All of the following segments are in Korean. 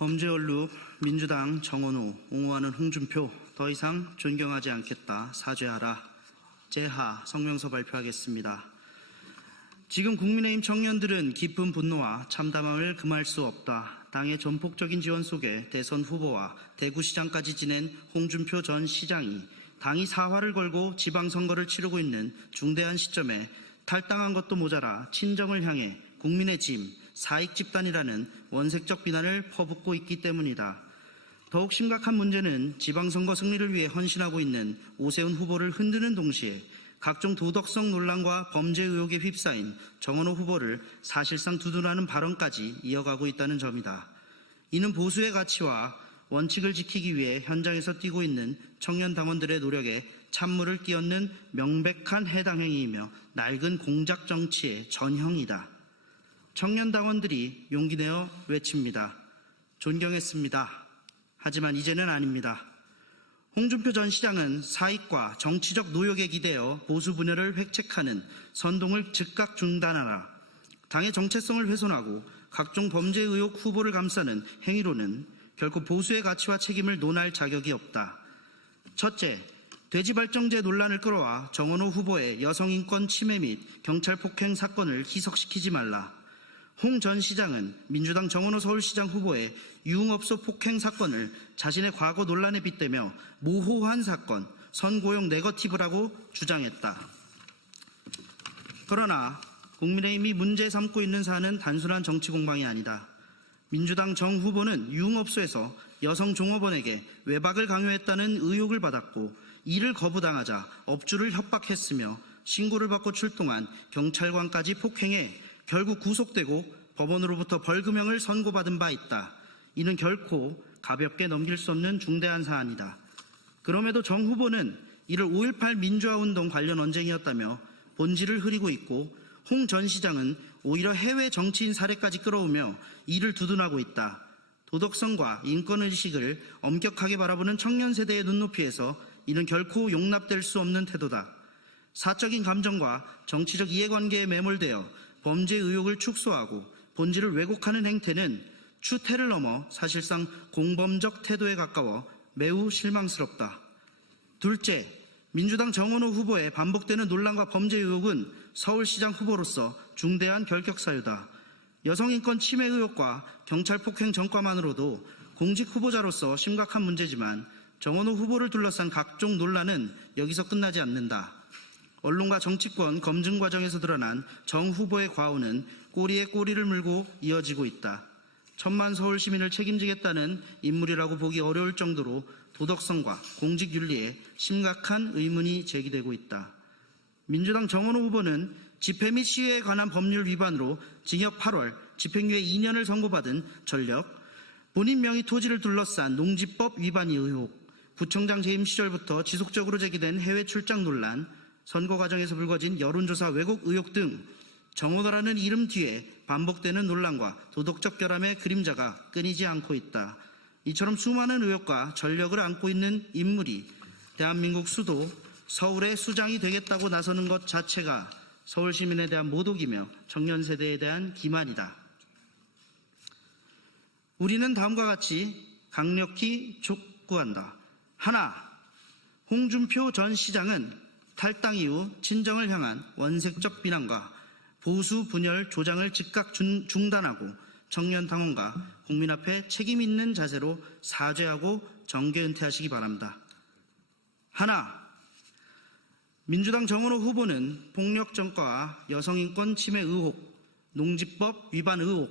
범죄연루 민주당 정원호, 옹호하는 홍준표 더 이상 존경하지 않겠다. 사죄하라. 제하 성명서 발표하겠습니다. 지금 국민의힘 청년들은 깊은 분노와 참담함을 금할 수 없다. 당의 전폭적인 지원 속에 대선 후보와 대구시장까지 지낸 홍준표 전 시장이 당이 사활을 걸고 지방선거를 치르고 있는 중대한 시점에 탈당한 것도 모자라 친정을 향해 국민의 짐, 사익 집단이라는 원색적 비난을 퍼붓고 있기 때문이다. 더욱 심각한 문제는 지방선거 승리를 위해 헌신하고 있는 오세훈 후보를 흔드는 동시에 각종 도덕성 논란과 범죄 의혹에 휩싸인 정원호 후보를 사실상 두둔하는 발언까지 이어가고 있다는 점이다. 이는 보수의 가치와 원칙을 지키기 위해 현장에서 뛰고 있는 청년 당원들의 노력에 찬물을 끼얹는 명백한 해당 행위이며 낡은 공작 정치의 전형이다. 청년 당원들이 용기 내어 외칩니다. 존경했습니다. 하지만 이제는 아닙니다. 홍준표 전 시장은 사익과 정치적 노역에 기대어 보수 분열을 획책하는 선동을 즉각 중단하라. 당의 정체성을 훼손하고 각종 범죄 의혹 후보를 감싸는 행위로는 결코 보수의 가치와 책임을 논할 자격이 없다. 첫째, 돼지발정제 논란을 끌어와 정원호 후보의 여성인권 침해 및 경찰 폭행 사건을 희석시키지 말라. 홍 전 시장은 민주당 정원호 서울시장 후보의 유흥업소 폭행 사건을 자신의 과거 논란에 빗대며 모호한 사건, 선고용 네거티브라고 주장했다. 그러나 국민의힘이 문제 삼고 있는 사안은 단순한 정치 공방이 아니다. 민주당 정 후보는 유흥업소에서 여성 종업원에게 외박을 강요했다는 의혹을 받았고 이를 거부당하자 업주를 협박했으며 신고를 받고 출동한 경찰관까지 폭행해 결국 구속되고 법원으로부터 벌금형을 선고받은 바 있다. 이는 결코 가볍게 넘길 수 없는 중대한 사안이다. 그럼에도 정 후보는 이를 5.18 민주화운동 관련 언쟁이었다며 본질을 흐리고 있고 홍 전 시장은 오히려 해외 정치인 사례까지 끌어오며 이를 두둔하고 있다. 도덕성과 인권의식을 엄격하게 바라보는 청년 세대의 눈높이에서 이는 결코 용납될 수 없는 태도다. 사적인 감정과 정치적 이해관계에 매몰되어 범죄 의혹을 축소하고 본질을 왜곡하는 행태는 추태를 넘어 사실상 공범적 태도에 가까워 매우 실망스럽다. 둘째, 민주당 정원호 후보의 반복되는 논란과 범죄 의혹은 서울시장 후보로서 중대한 결격사유다. 여성인권 침해 의혹과 경찰 폭행 전과만으로도 공직 후보자로서 심각한 문제지만 정원호 후보를 둘러싼 각종 논란은 여기서 끝나지 않는다. 언론과 정치권 검증 과정에서 드러난 정 후보의 과오는 꼬리에 꼬리를 물고 이어지고 있다. 천만 서울 시민을 책임지겠다는 인물이라고 보기 어려울 정도로 도덕성과 공직윤리에 심각한 의문이 제기되고 있다. 민주당 정원호 후보는 집회 및 시위에 관한 법률 위반으로 징역 8월, 집행유예 2년을 선고받은 전력, 본인 명의 토지를 둘러싼 농지법 위반 의혹, 구청장 재임 시절부터 지속적으로 제기된 해외 출장 논란, 선거 과정에서 불거진 여론조사 왜곡 의혹 등 정원호라는 이름 뒤에 반복되는 논란과 도덕적 결함의 그림자가 끊이지 않고 있다. 이처럼 수많은 의혹과 전력을 안고 있는 인물이 대한민국 수도 서울의 수장이 되겠다고 나서는 것 자체가 서울 시민에 대한 모독이며 청년 세대에 대한 기만이다. 우리는 다음과 같이 강력히 촉구한다. 하나, 홍준표 전 시장은 탈당 이후 친정을 향한 원색적 비난과 보수 분열 조장을 즉각 중단하고 청년 당원과 국민 앞에 책임 있는 자세로 사죄하고 정계 은퇴하시기 바랍니다. 하나, 민주당 정원호 후보는 폭력 전과와 여성인권 침해 의혹, 농지법 위반 의혹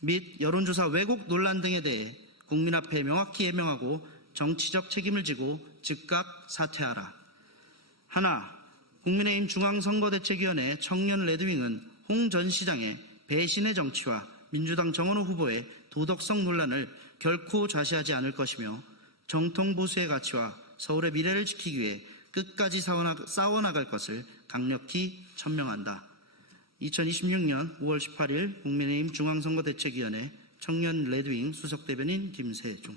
및 여론조사 왜곡 논란 등에 대해 국민 앞에 명확히 해명하고 정치적 책임을 지고 즉각 사퇴하라. 하나, 국민의힘 중앙선거대책위원회 청년 레드윙은 홍 전 시장의 배신의 정치와 민주당 정원호 후보의 도덕성 논란을 결코 좌시하지 않을 것이며 정통 보수의 가치와 서울의 미래를 지키기 위해 끝까지 싸워나갈 것을 강력히 천명한다. 2026년 5월 18일 국민의힘 중앙선거대책위원회 청년 레드윙 수석대변인 김세중.